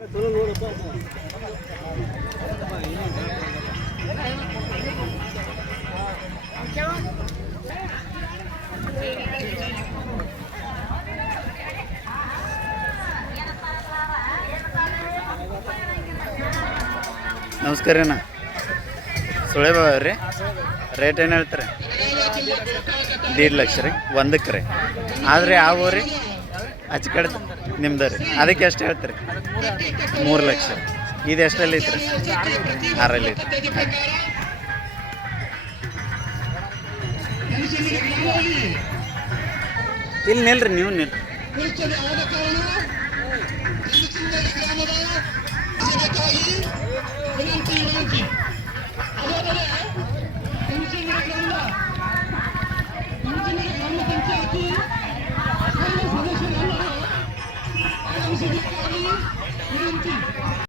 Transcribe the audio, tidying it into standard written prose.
ನಮಸ್ಕಾರ ಅಣ್ಣ. ಸುಳೆ ಬಾವ ರೀ, ರೇಟ್ ಏನು ಹೇಳ್ತಾರೆ? 1.5 ಲಕ್ಷ ರೀ ಒಂದಕ್ಕೆ ರೀ. ಆದರೆ ಯಾವ ರೀ ಆಚೆ ಕಡೆ ನಿಮ್ದು ರೀ, ಅದಕ್ಕೆ ಎಷ್ಟು ಹೇಳ್ತೀರಿ? 3 ಲಕ್ಷ. ಇದು ಎಷ್ಟರಲ್ಲಿ ಐತ್ರಿ? 6ರಲ್ಲಿ ಐತ್ರಿ. ಇಲ್ಲಿ ನಿಲ್ರಿ, ನೀವು ನಿಲ್ರಿ.